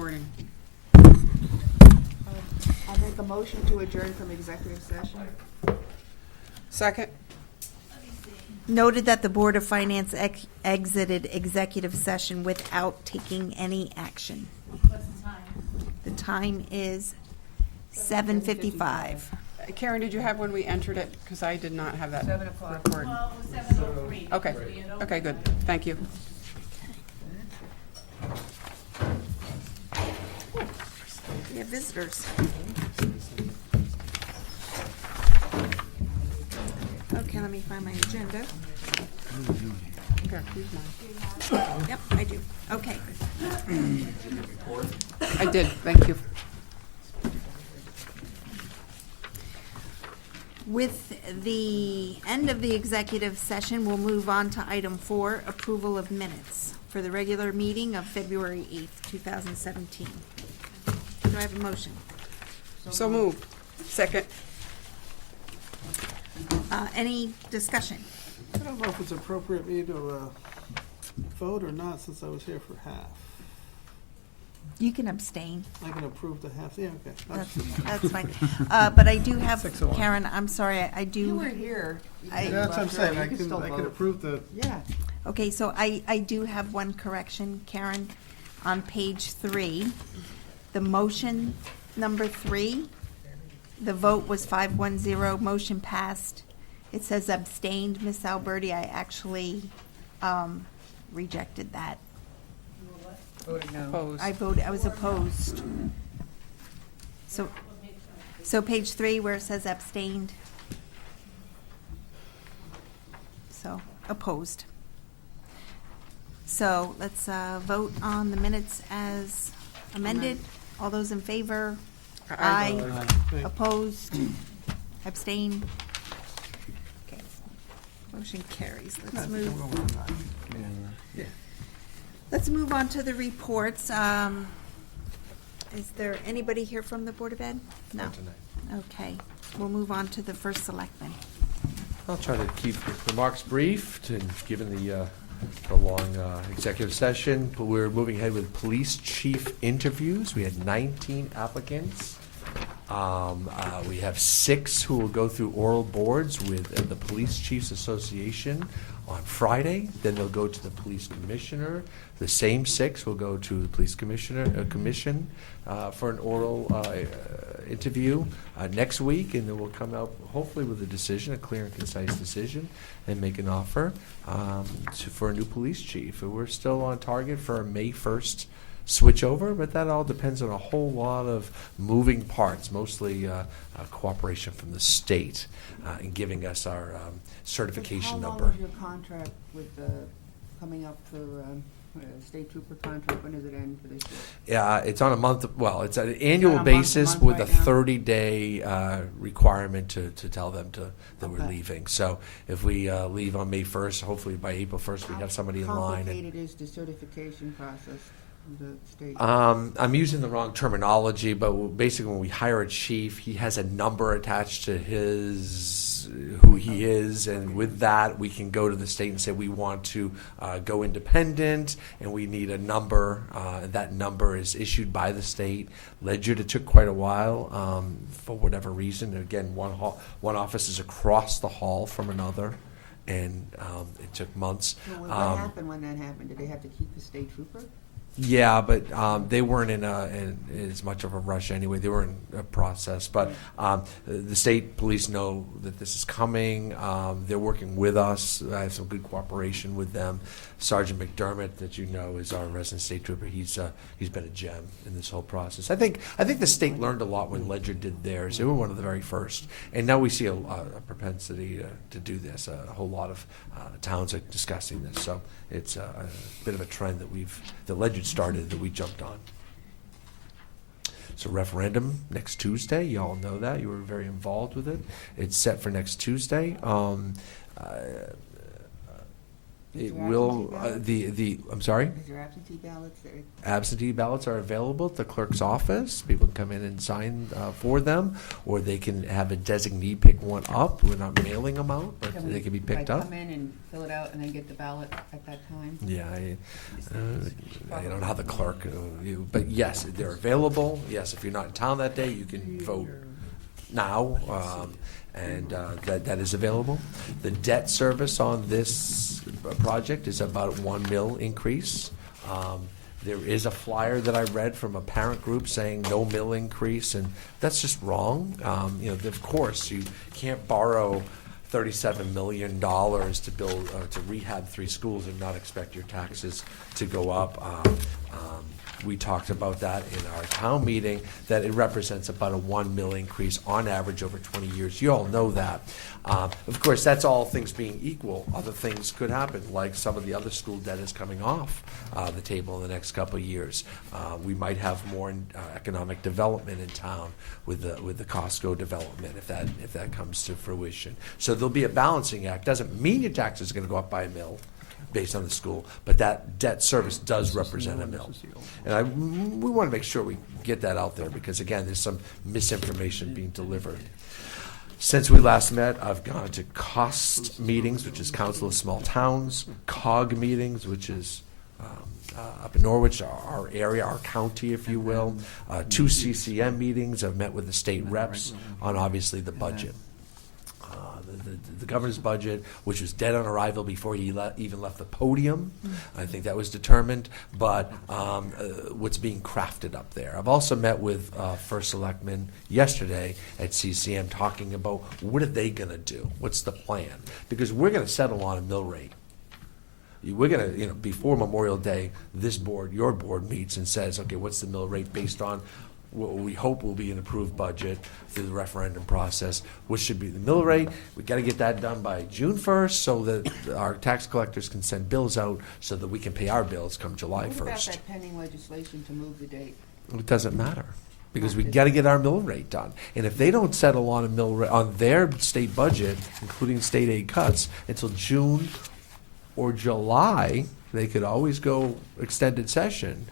recording. I'll make a motion to adjourn from executive session. Second? Noted that the Board of Finance exited executive session without taking any action. What's the time? The time is 7:55. Karen, did you have when we entered it? Because I did not have that 7 o'clock. record. Well, it was 7:03. Okay, okay, good. Thank you. We have visitors. Okay, let me find my agenda. Here, use mine. Yep, I do. Okay. I did, thank you. With the end of the executive session, we'll move on to item 4, approval of minutes for the regular meeting of February 8th, 2017. Do I have a motion? So moved. Second? Any discussion? I don't know if it's appropriate me to vote or not, since I was here for half. You can abstain. I can approve the half, yeah, okay. That's fine. But I do have, 6-1. Karen, I'm sorry, I do. You were here. I- Yeah, that's what I'm saying, I still can vote. approve the, Yeah. Okay, so I do have one correction, Karen. On page 3, the motion number 3, the vote was 5-1-0, motion passed. It says abstained, Miss Alberti. I actually rejected that. Voted no. Opposed. I was opposed. So page 3 where it says abstained. So opposed. So let's vote on the minutes as amended. All those in favor? Aye. Aye. Opposed? Abstain? Okay. Motion carries. Let's move on to the reports. Is there anybody here from the Board of Ed? No. Okay. We'll move on to the first selectman. I'll try to keep remarks brief, given the long executive session. But we're moving ahead with police chief interviews. We had 19 applicants. We have 6 who will go through oral boards with the Police Chiefs Association on Friday. Then they'll go to the police commissioner. The same 6 will go to the police commission for an oral interview next week, and then we'll come out hopefully with a decision, a clear and concise decision, and make an offer for a new police chief. We're still on target for a May 1st switch over, but that all depends on a whole lot of moving parts, mostly cooperation from the state in giving us our certification number. How long is your contract with coming up for state trooper contract? When does it end for this year? Yeah, it's on a month. Well, it's an annual on a month to basis month with right a now? 30-day requirement to tell them that we're Okay. leaving. So if we leave on May 1st, hopefully by April 1st we have somebody in How line. complicated is the certification process from the state? I'm using the wrong terminology, but basically when we hire a chief, he has a number attached to who he is, and with that we can go to the state and say we want to go independent, and we need a number. That number is issued by the state. Ledyard, it took quite a while for whatever reason. Again, one office is across the hall from another, and it took months. So what happened when that happened? Did they have to keep the state trooper? Yeah, but they weren't in as much of a rush anyway. They were in a process. But the state police know that this is coming. They're working with us. I have some good cooperation with them. Sergeant McDermott, that you know, is our resident state trooper. He's been a gem in this whole process. I think the state learned a lot when Ledyard did theirs. They were one of the very first. And now we see a propensity to do this. A whole lot of towns are discussing this. So it's a bit of a trend that Ledyard started that we jumped on. So referendum next Tuesday. You all know that. You were very involved with it. It's set for next Tuesday. It there will, absentee ballots? I'm sorry? Is there absentee ballots there? Absentee ballots are available at the clerk's office. People can come in and sign for them, or they can have a designee pick one up. We're not mailing them out, but Can we, they can be like, picked up. come in and fill it out and then get the ballot at that time? Yeah, I don't know how the clerk, but yes, they're available. Yes, if you're not in town that day, you can vote now, and that is available. The debt service on this project is about a $1 million increase. There is a flyer that I read from a parent group saying no mill increase, and that's just wrong. Of course, you can't borrow $37 million to build, to rehab 3 schools and not expect your taxes to go up. We talked about that in our town meeting, that it represents about a $1 million increase on average over 20 years. You all know that. Of course, that's all things being equal. Other things could happen, like some of the other school debt is coming off the table in the next couple of years. We might have more economic development in town with the Costco development if that comes to fruition. So there'll be a balancing act. Doesn't mean your taxes are going to go up by a mill based on the school, but that debt service does represent a mill. And we want to make sure we get that out there because, again, there's some misinformation being delivered. Since we last met, I've gone to COST meetings, which is Council of Small Towns, COG meetings, which is up in Norwich, our area, our county, if you will. 2 CCM meetings. I've met with the state reps on, obviously, the budget. The governor's budget, which was dead on arrival before he even left the podium. I think that was determined, but what's being crafted up there. I've also met with First Selectman yesterday at CCM talking about what are they going to do? What's the plan? Because we're going to settle on a mill rate. We're going to, before Memorial Day, this board, your board meets and says, okay, what's the mill rate based on what we hope will be an approved budget through the referendum process, which should be the mill rate. We've got to get that done by June 1st so that our tax collectors can send bills out so that we can pay our bills come July 1st. What about that pending legislation to move the date? It doesn't matter because we got to get our mill rate done. And if they don't settle on a mill rate on their state budget, including state aid cuts, until June or July, they could always go extended session.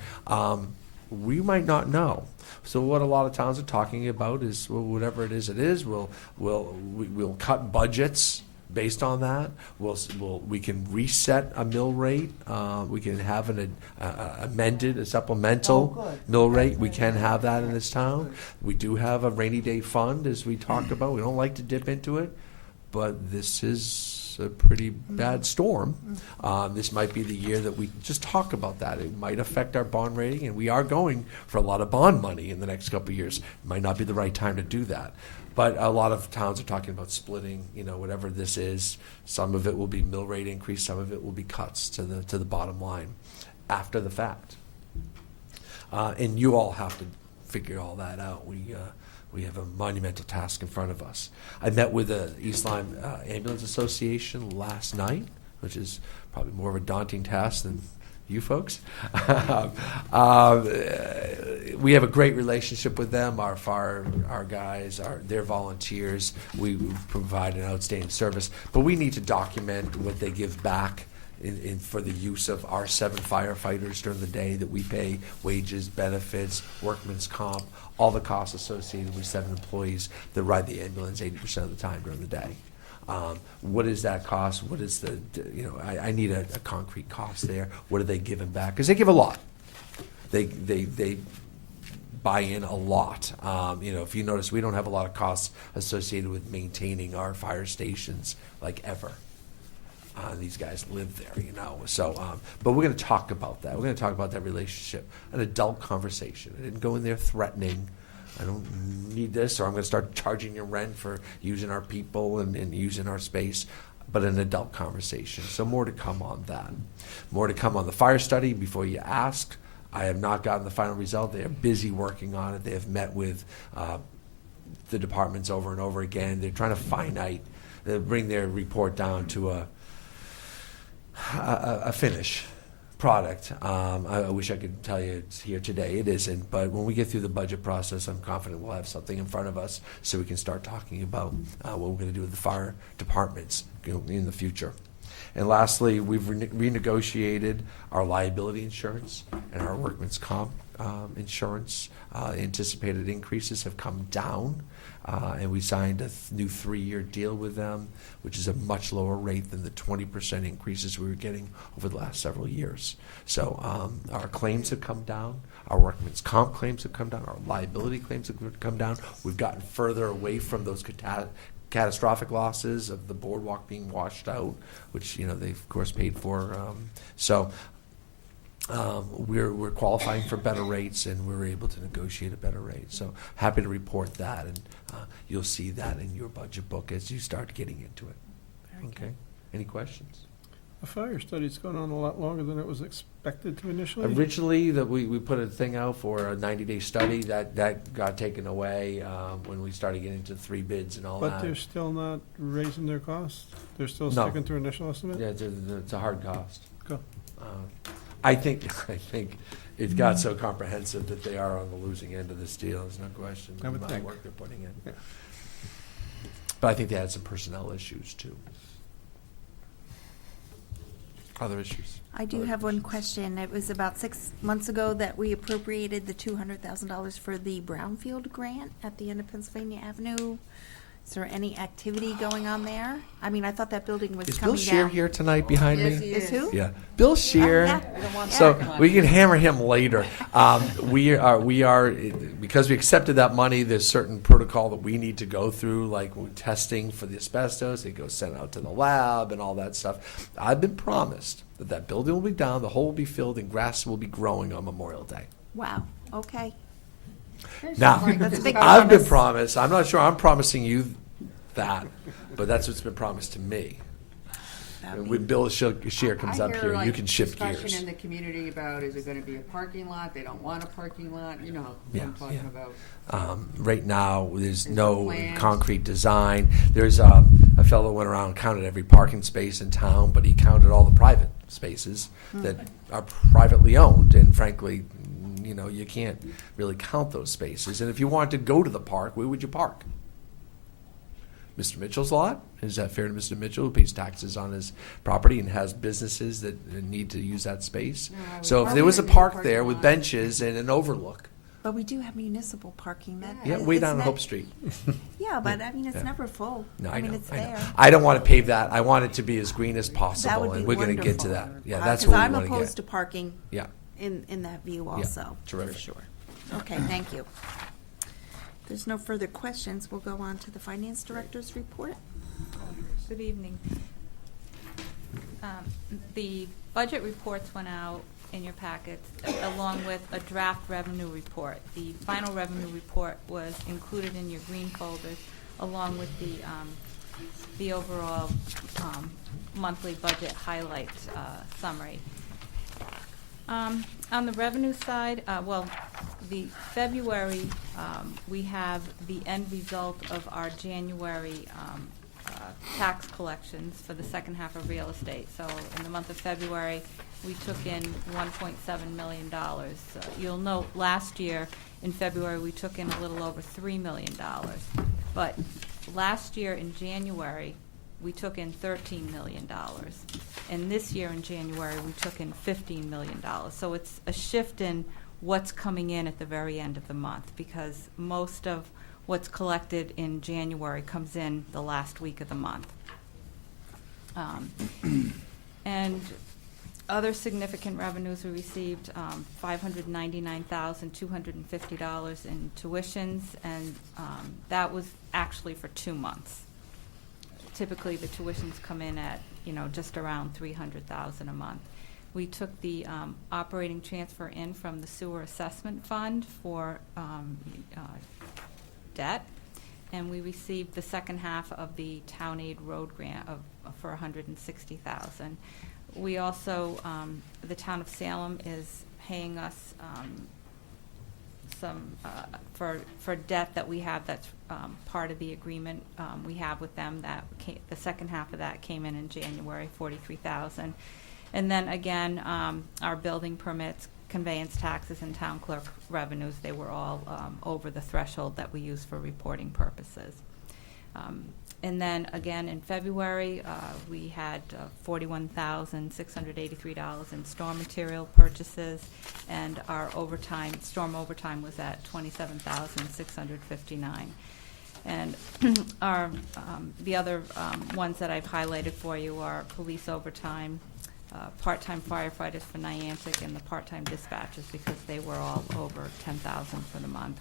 We might not know. So what a lot of towns are talking about is, well, whatever it is, we'll cut budgets based on that. We can reset a mill rate. We can have an amended, a supplemental mill rate. We can have that in this town. We do have a rainy day fund, as we talked about. We don't like to dip into it, but this is a pretty bad storm. This might be the year that we just talk about that. It might affect our bond rating, and we are going for a lot of bond money in the next couple of years. It might not be the right time to do that. But a lot of towns are talking about splitting, whatever this is. Some of it will be mill rate increase, some of it will be cuts to the bottom line after the fact. And you all have to figure all that out. We have a monumental task in front of us. I met with the East Lyme Ambulance Association last night, which is probably more of a daunting task than you folks. We have a great relationship with them. Our guys, they're volunteers. We provide an outstanding service, but we need to document what they give back for the use of our 7 firefighters during the day that we pay wages, benefits, workman's comp, all the costs associated with 7 employees that ride the ambulance 80% of the time during the day. What is that cost? What is I need a concrete cost there. What are they giving back? Because they give a lot. They buy in a lot. If you notice, we don't have a lot of costs associated with maintaining our fire stations like ever. These guys live there, So, but we're going to talk about that. We're going to talk about that relationship, an adult conversation. I didn't go in there threatening. I don't need this, or I'm going to start charging your rent for using our people and using our space. But an adult conversation. So more to come on that. More to come on the fire study. Before you ask, I have not gotten the final result. They are busy working on it. They have met with the departments over and over again. They're trying to bring their report down to a finish product. I wish I could tell you it's here today. It isn't. But when we get through the budget process, I'm confident we'll have something in front of us so we can start talking about what we're going to do with the fire departments in the future. And lastly, we've renegotiated our liability insurance and our workman's comp insurance. Anticipated increases have come down, and we signed a new 3-year deal with them, which is a much lower rate than the 20% increases we were getting over the last several years. So our claims have come down. Our workman's comp claims have come down. Our liability claims have come down. We've gotten further away from those catastrophic losses of the boardwalk being washed out, which they of course paid for. We're qualifying for better rates, and we're able to negotiate a better rate. So happy to report that, and you'll see that in your budget book as you start getting into it. Okay. Any questions? The fire study's gone on a lot longer than it was expected to initially. Originally, we put a thing out for a 90-day study that got taken away when we started getting to 3 bids and all But that. they're still not raising their costs? They're still No. sticking to initial estimate? Yeah, it's a hard cost. Cool. I think it got so comprehensive that they are on the losing end of this deal. There's no question. I would The amount of think. work they're putting in. Yeah. But I think they had some personnel issues too. Other issues? I do have one question. It was about 6 months ago that we appropriated the $200,000 for the Brownfield grant at the end of Pennsylvania Avenue. Is there any activity going on there? I mean, I thought that building was Is Bill coming Scheer down. here tonight behind Yes, me? he Is who? Yeah, Bill Scheer. yeah. So we can hammer him later. We are because we accepted that money. There's certain protocol that we need to go through, like testing for the asbestos. It goes sent out to the lab and all that stuff. I've been promised that building will be down, the hole will be filled, and grass will be growing on Memorial Day. Wow, okay. Now, That's a big I've been promise. promised. I'm not sure I'm promising you that, but that's what's been promised to me. That'd And be- when Bill Scheer comes I up hear, here, you like, can shift discussion gears. in the community about, is it gonna be a parking lot? They don't want a parking lot, you know what Yeah, I'm talking yeah. about. Right now, there's There's no no plan. concrete design. There's a fellow went around and counted every parking space in town, but he counted all the private spaces that are privately owned. And frankly, you can't really count those spaces. And if you wanted to go to the park, where would you park? Mr. Mitchell's lot? Is that fair to Mr. Mitchell, who pays taxes on his property and has businesses that need to use that space? No, I would So if park there was a in the park parking there with lot. benches and an overlook, But we do have municipal parking that. yeah, way down isn't Hope it- Street. Yeah, but I mean, it's Yeah. never full. No, I mean, know, it's I know. there. I don't want to pave that. I want it to be as green as That possible, would be and we're going to get to wonderful. that. Yeah, that's Because what we I'm want to opposed get. to parking Yeah, in that view also, for terrific. sure. Okay, thank you. If there's no further questions, we'll go on to the finance director's report. Good evening. The budget reports went out in your packets along with a draft revenue report. The final revenue report was included in your green folders along with the overall monthly budget highlight summary. On the revenue side, the February, we have the end result of our January tax collections for the second half of real estate. So in the month of February, we took in $1.7 million. You'll note last year in February, we took in a little over $3 million. But last year in January, we took in $13 million. And this year in January, we took in $15 million. So it's a shift in what's coming in at the very end of the month, because most of what's collected in January comes in the last week of the month. And other significant revenues we received, $599,250 in tuitions, and that was actually for 2 months. Typically, the tuitions come in at, just around $300,000 a month. We took the operating transfer in from the sewer assessment fund for debt, and we received the second half of the town aid road grant for $160,000. We also, the town of Salem is paying us some for debt that we have that's part of the agreement we have with them. That the second half of that came in January, $43,000. And then again, our building permits, conveyance taxes, and town clerk revenues, they were all over the threshold that we use for reporting purposes. And then again in February, we had $41,683 in storm material purchases, and our storm overtime was at $27,659. And our, the other ones that I've highlighted for you are police overtime, part-time firefighters for Niantic, and the part-time dispatchers, because they were all over 10,000 for the month.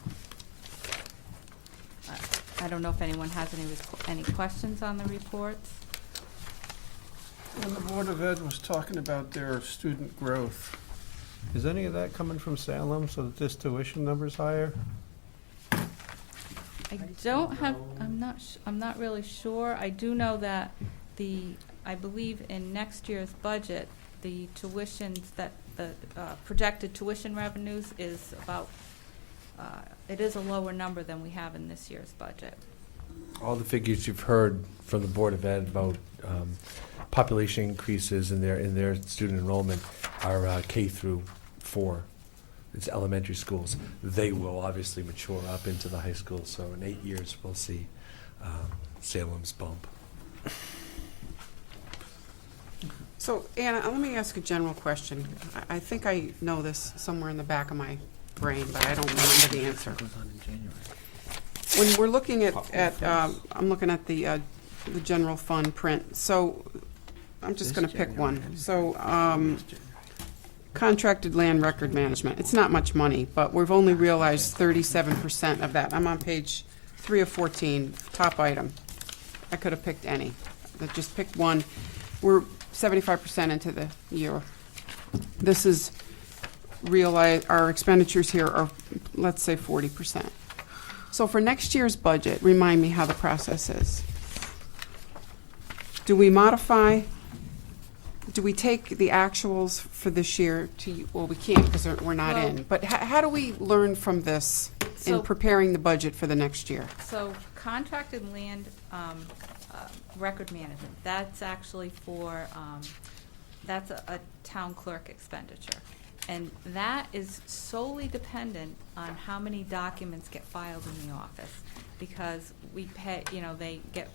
I don't know if anyone has any questions on the reports. When the Board of Ed was talking about their student growth, is any of that coming from Salem so that this tuition number's higher? I don't have, I'm not really sure. I do know that I believe in next year's budget, the tuitions the projected tuition revenues is about, it is a lower number than we have in this year's budget. All the figures you've heard from the Board of Ed about population increases in their student enrollment are K through 4. It's elementary schools. They will obviously mature up into the high school, so in 8 years we'll see Salem's bump. So, Anna, let me ask a general question. I think I know this somewhere in the back of my brain, but I don't remember the answer. When we're looking at I'm looking at the general fund print, so I'm just going to pick one. So, contracted land record management. It's not much money, but we've only realized 37% of that. I'm on page 3 of 14, top item. I could have picked any. I just picked one. We're 75% into the year. This is our expenditures here are, let's say, 40%. So for next year's budget, remind me how the process is. Do we modify? Do we take the actuals for this year to, well, we can't because we're not in, but how do we learn from this in So- preparing the budget for the next year? So contracted land record management, that's actually for, that's a town clerk expenditure. And that is solely dependent on how many documents get filed in the office. Because we pay, they get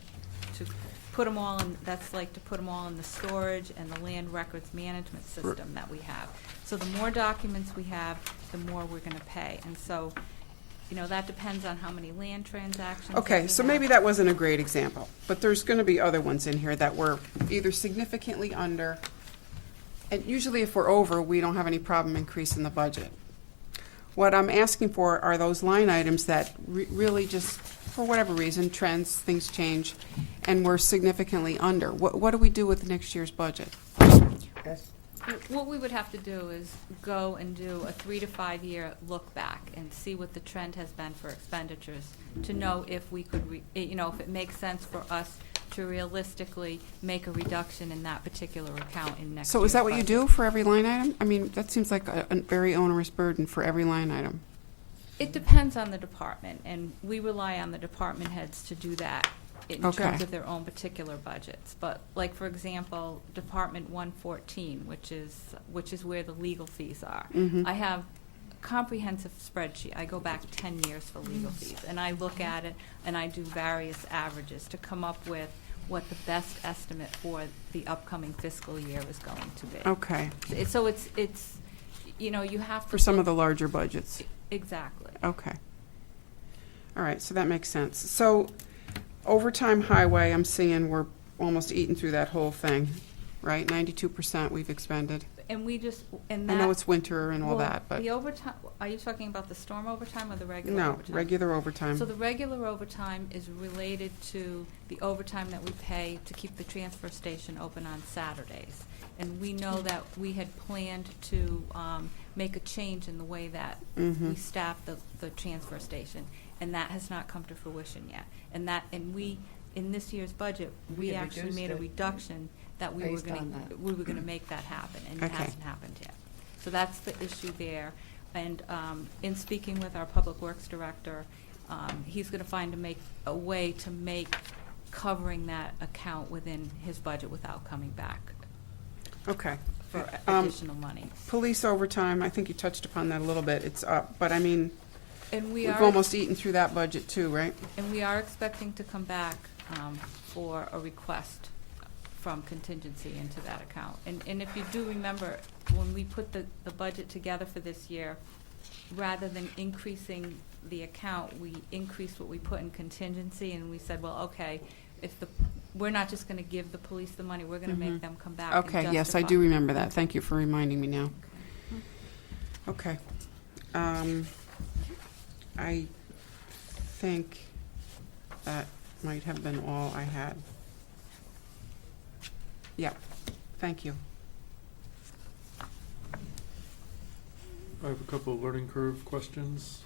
to put them all in, that's like to put them all in the storage and the land records management system that we have. So the more documents we have, the more we're gonna pay. And so, that depends on how many land transactions. Okay, so maybe that wasn't a great example, but there's going to be other ones in here that were either significantly under, and usually if we're over, we don't have any problem increasing the budget. What I'm asking for are those line items that really just, for whatever reason, trends, things change, and we're significantly under. What do we do with next year's budget? What we would have to do is go and do a 3 to 5 year look back and see what the trend has been for expenditures to know if we could, if it makes sense for us to realistically make a reduction in that particular account in next year's So is that what you budget. do for every line item? I mean, that seems like a very onerous burden for every line item. It depends on the department, and we rely on the department heads to do that in Okay. terms of their own particular budgets. But like, for example, Department 114, which is where the legal fees are. Mhm. I have a comprehensive spreadsheet. I go back 10 years for legal fees, and I look at it, and I do various averages to come up with what the best estimate for the upcoming fiscal year is going to be. Okay, So it's you have to. for some of the larger budgets. Exactly. Okay. All right, so that makes sense. So overtime highway, I'm seeing we're almost eating through that whole thing, right? 92% we've expended. And we just, and I that. know it's winter and all well, that, but The overtime, are you talking about the storm overtime or the regular no, overtime? regular overtime. So the regular overtime is related to the overtime that we pay to keep the transfer station open on Saturdays. And we know that we had planned to make a change in the way that we staff the transfer station, and that has not come to fruition yet. And we, in this year's budget, We we had actually reduced made a it reduction that we were based gonna, on that. we were gonna make that happen, and it Okay. hasn't happened yet. So that's the issue there. And in speaking with our Public Works Director, he's gonna find a way to make covering that account within his budget without coming back Okay. for Um, additional money. Police overtime, I think you touched upon that a little bit. It's up, but I mean, And we've almost eaten through that budget too, right? And we are expecting to come back for a request from contingency into that account. And if you do remember, when we put the budget together for this year, rather than increasing the account, we increased what we put in contingency, and we said, well, okay, we're not just gonna give the police the money, we're gonna make them come back and Okay, yes, I justify. do remember that. Thank you for reminding me now. Okay. I think that might have been all I had. Yeah, thank you. I have a couple of learning curve questions.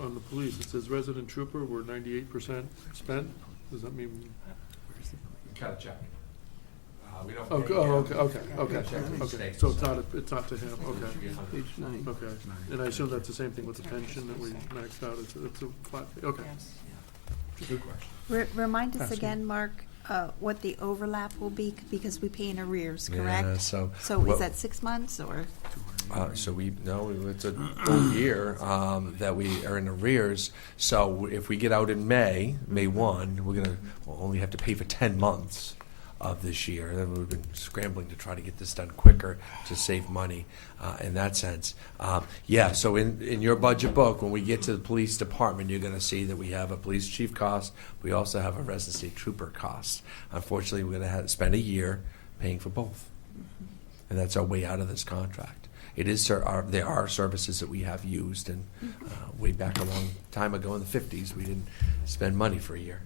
On the police, it says resident trooper, we're 98% spent. Does that mean? Got a check. We don't. Oh, pay him. okay. Check to the Okay, state. so it's not to him, okay. Page 9. Okay, and I assume that's the same thing with the pension that we maxed out, it's a flat, okay. Good question. Remind us Asking. again, Mark, what the overlap will be, because we pay in arrears, Yeah, correct? so. So what- is that 6 months, or? So it's a full year that we are in arrears. So if we get out in May 1, we'll only have to pay for 10 months of this year. And we've been scrambling to try to get this done quicker to save money in that sense. Yeah, so in your budget book, when we get to the police department, you're going to see that we have a police chief cost. We also have a resident state trooper cost. Unfortunately, we're going to spend a year paying for both. And that's our way out of this contract. It is there are services that we have used, and way back a long time ago in the 50s, we didn't spend money for a year.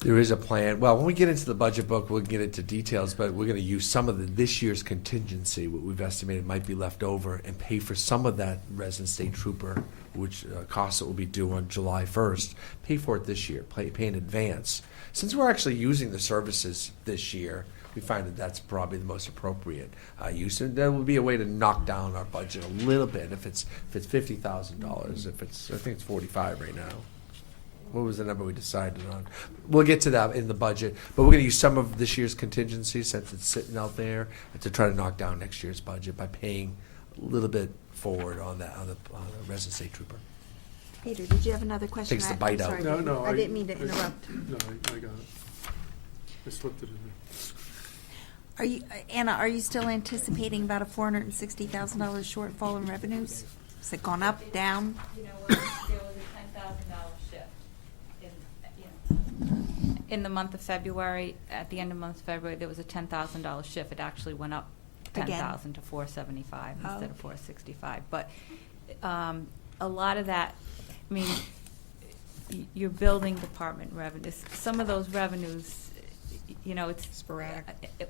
There is a plan. Well, when we get into the budget book, we'll get into details, but we're going to use some of this year's contingency, what we've estimated might be left over, and pay for some of that resident state trooper, which costs that will be due on July 1st. Pay for it this year. Pay in advance. Since we're actually using the services this year, we find that that's probably the most appropriate use. And that would be a way to knock down our budget a little bit if it's $50,000. If it's, I think it's 45 right now. What was the number we decided on? We'll get to that in the budget, but we're going to use some of this year's contingency since it's sitting out there to try to knock down next year's budget by paying a little bit forward on the resident state trooper. Peter, did you have another question? Takes the I'm bite out. sorry, No, I didn't mean to interrupt. No, I got it. I slipped it in there. Are you, Anna, are you still anticipating about a $460,000 shortfall in revenues? Has it gone up, down? You know what, there was a $10,000 shift in the month of February. At the end of the month of February, there was a $10,000 shift. It actually went up Again? 10,000 to 475 Oh. instead of 465. But a lot of that, I mean, your building department revenues, some of those revenues, you know, it's Sporadic.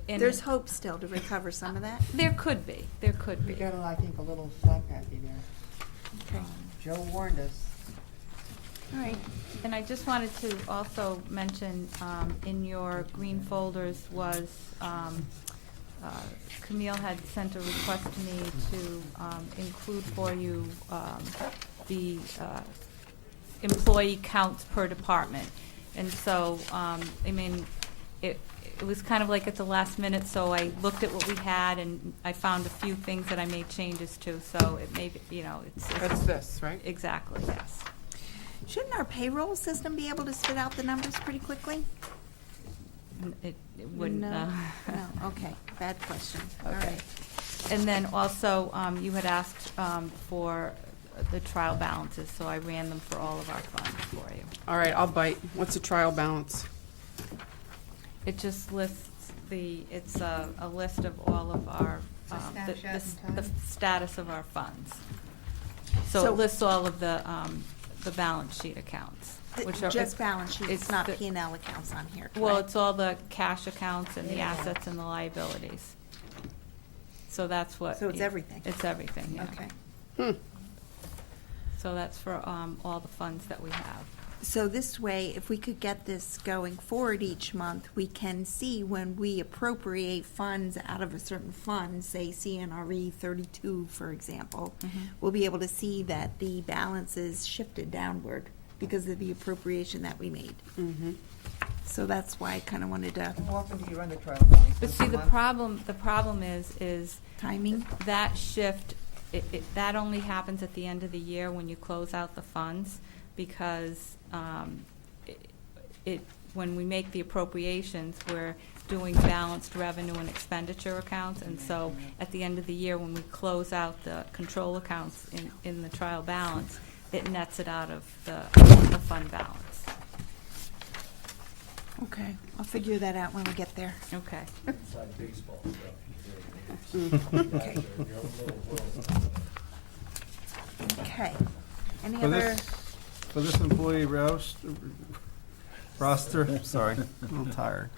and There's hope still to recover some of that? there could be. We got, I think, a little slack happy there. Okay. Joe warned us. All right. And I just wanted to also mention, in your green folders was, Camille had sent a request to me to include for you the employee counts per department. And so, I mean, it was kind of like at the last minute, so I looked at what we had and I found a few things that I made changes to, so it may be, you know, That's this, right? exactly, yes. Shouldn't our payroll system be able to spit out the numbers pretty quickly? It wouldn't, No. No, okay, bad question. All Okay. right. And then also, you had asked for the trial balances, so I ran them for all of our funds for you. All right, I'll bite. What's the trial balance? It just lists it's a list of all of our, It's a snapshot in the time? status of our funds. So So- it lists all of the balance sheet accounts, which are. Just balance sheet, it's it's not the- P&L accounts on here, correct? Well, it's all the cash accounts and the Yeah. assets and the liabilities. So that's what. So it's everything? It's everything, yeah. Okay. So that's for all the funds that we have. So this way, if we could get this going forward each month, we can see when we appropriate funds out of a certain fund, say CNRE 32, for example, we'll be able to see that the balance is shifted downward because of the appropriation that we made. Mm-hmm. So that's why I kind of wanted to, How often do you run the trial balance? But Once see, a the month? problem is timing? that shift, that only happens at the end of the year when you close out the funds, because when we make the appropriations, we're doing balanced revenue and expenditure accounts, and so at the end of the year, when we close out the control accounts in the trial balance, it nets it out of the fund balance. Okay, I'll figure that out when we get there. Okay. Inside baseball Okay. Okay. Any For other, this, for this employee roster, sorry, a little tired.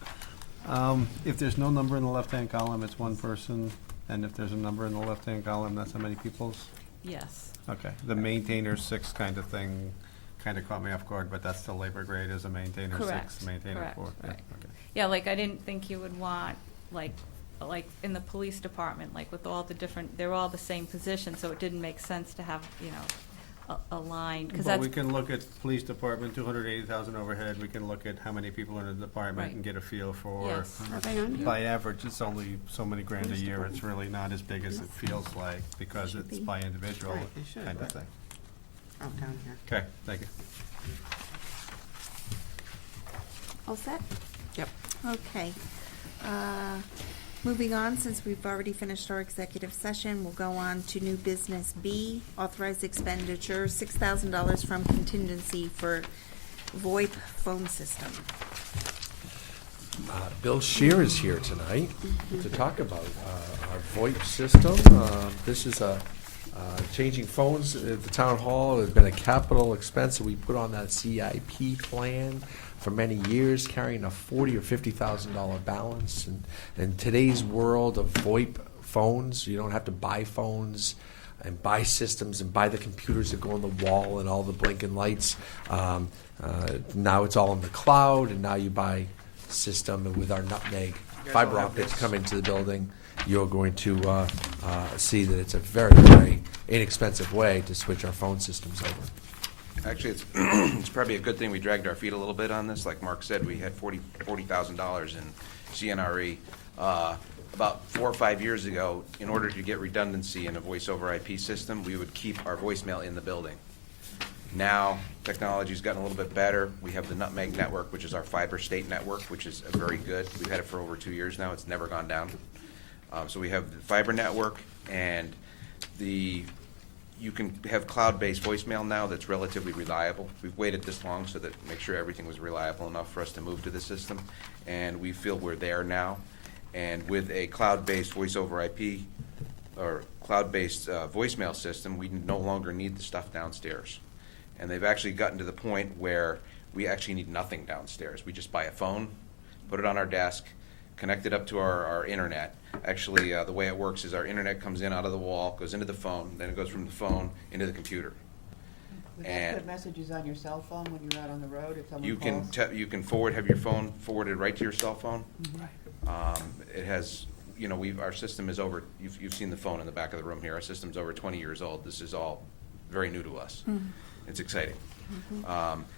If there's no number in the left-hand column, it's one person, and if there's a number in the left-hand column, that's how many people's? Yes. Okay, the maintainer 6 kind of thing kind of caught me off guard, but that's the labor grade as a maintainer 6, Correct, maintainer correct, 4. Yeah, right. okay. Yeah, like, I didn't think you would want, like in the police department, like with all the different, they're all the same position, so it didn't make sense to have, a line, because But that's, we can look at police department, 280,000 overhead, we can look at how many people are in the department Right. and get a feel for. yes. Are they on here? By average, it's only so many grand a Police year, it's department. really not as big as it feels like, because Should it's be. by individual Right, they should, kind of right. thing. Oh, down here. Okay, thank you. all set? Yep. Okay. Moving on, since we've already finished our executive session, we'll go on to new business B, authorized expenditure, $6,000 from contingency for VoIP phone system. Bill Shear is here tonight to talk about our VoIP system. This is changing phones at the town hall. It's been a capital expense that we put on that CIP plan for many years, carrying a $40,000 or $50,000 balance. And in today's world of VoIP phones, you don't have to buy phones and buy systems and buy the computers that go on the wall and all the blinking lights. Now it's all in the cloud, and now you buy a system, and with our nutmeg fiber optics come into the building, you're going to see that it's a very, very inexpensive way to switch our phone systems over. Actually, it's it's probably a good thing we dragged our feet a little bit on this. Like Mark said, we had $40,000 in CNRE. About 4 or 5 years ago, in order to get redundancy in a voice-over IP system, we would keep our voicemail in the building. Now, technology's gotten a little bit better. We have the Nutmeg network, which is our fiber state network, which is very good. We've had it for over 2 years now. It's never gone down. So we have the fiber network, and you can have cloud-based voicemail now that's relatively reliable. We've waited this long so that make sure everything was reliable enough for us to move to the system, and we feel we're there now. And with a cloud-based voice-over IP or cloud-based voicemail system, we no longer need the stuff downstairs. And they've actually gotten to the point where we actually need nothing downstairs. We just buy a phone, put it on our desk, connect it up to our internet. Actually, the way it works is our internet comes in out of the wall, goes into the phone, then it goes from the phone into the computer. Would that And put messages on your cell phone when you're out on the road if someone you can calls? you can have your phone forwarded right to your cell phone. It has, our system is over. You've seen the phone in the back of the room here. Our system's over 20 years old. This is all very new to us. It's exciting.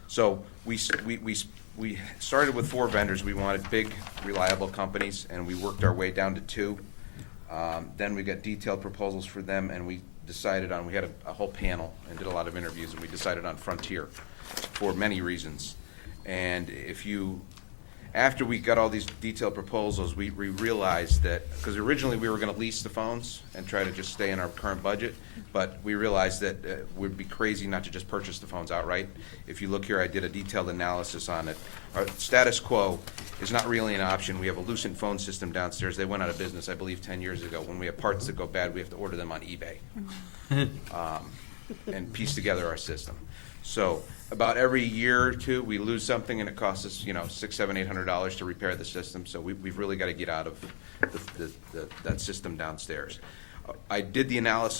So we started with 4 vendors. We wanted big, reliable companies, and we worked our way down to 2. Then we got detailed proposals for them, and we decided on, we had a whole panel and did a lot of interviews, and we decided on Frontier for many reasons. And after we got all these detailed proposals, we realized that, because originally we were going to lease the phones and try to just stay in our current budget, but we realized that we'd be crazy not to just purchase the phones outright. If you look here, I did a detailed analysis on it. Our status quo is not really an option. We have a Lucent phone system downstairs. They went out of business, I believe, 10 years ago. When we have parts that go bad, we have to order them on eBay and piece together our system. So about every year or 2, we lose something, and it costs us, $600, $700, $800 to repair the system. So we've really got to get out of that system downstairs. I did the analysis